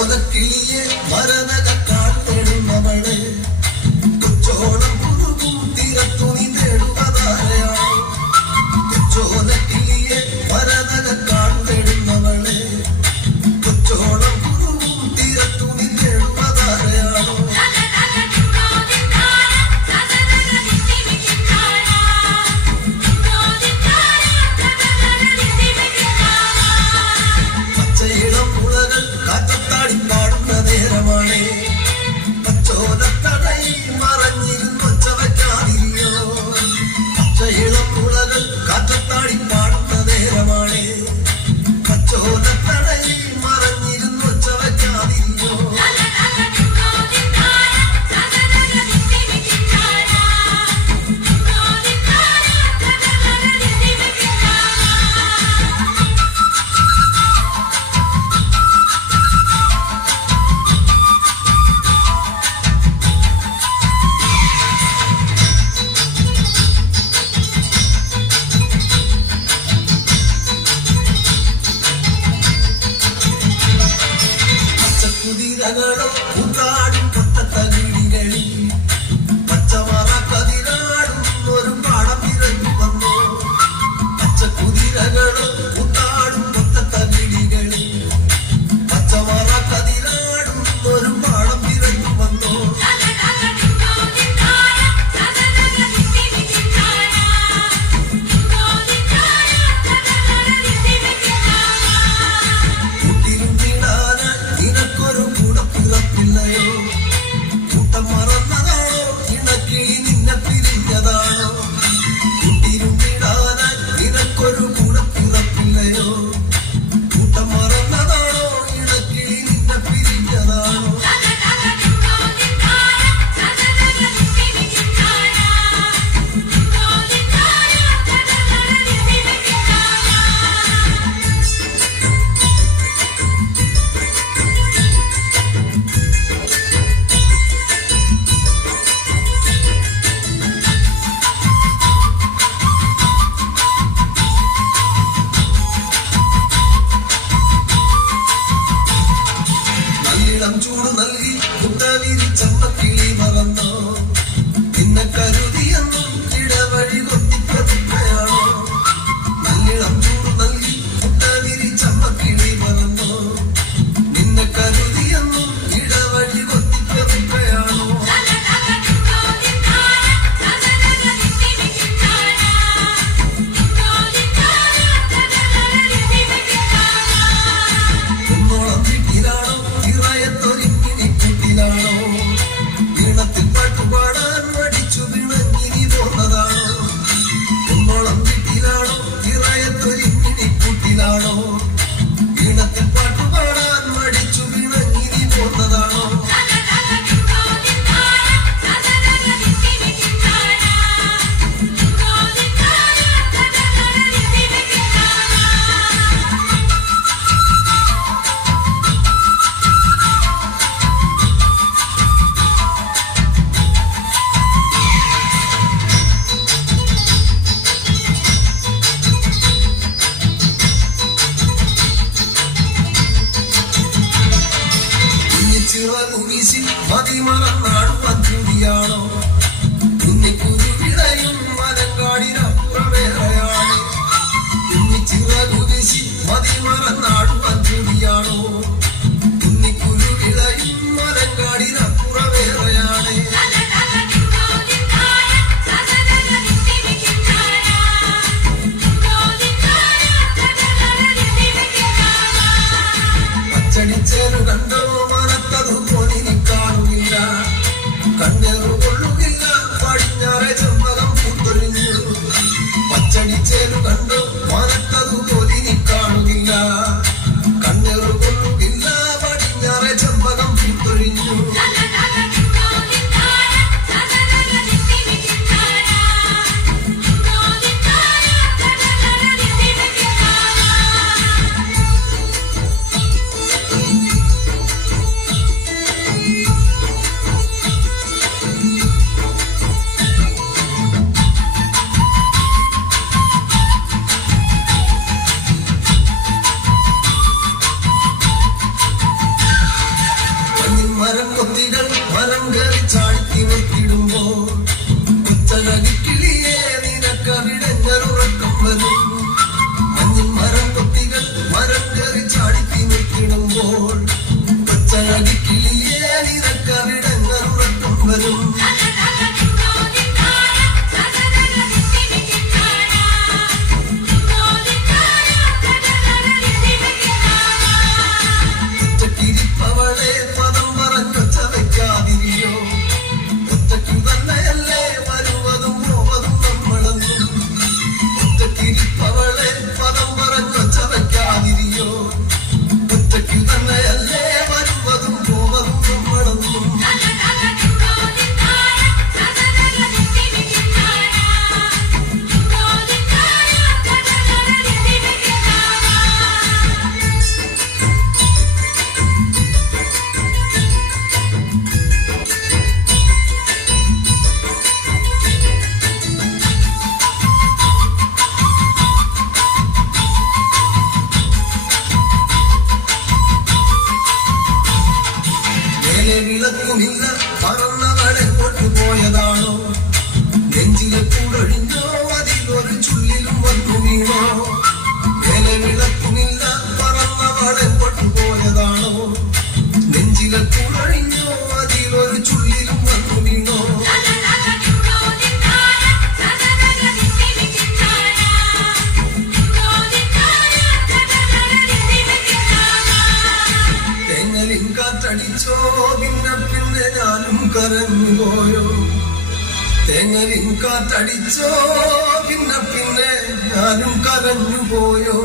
மொத கிளியே மரதக করতে വിളക്കുമില്ല പറന്നവളെ കൊണ്ടുപോയതാണോ? നെഞ്ചിലെ കൂടൊഴിഞ്ഞോ അതിലൊരു ചുള്ളിലും വന്നു വീണോ മേലെ വിളക്കുമില്ല പറന്നവളെ പോയതാണോ നെഞ്ചിലെ കൂടൊഴിഞ്ഞോ കാറ്റടിച്ചോ പിന്നെ പിന്നെ ഞാനും കരഞ്ഞുപോയോ തേങ്ങലിൻ കാറ്റടിച്ചോ പിന്നെ പിന്നെ ഞാനും കരഞ്ഞുപോയോ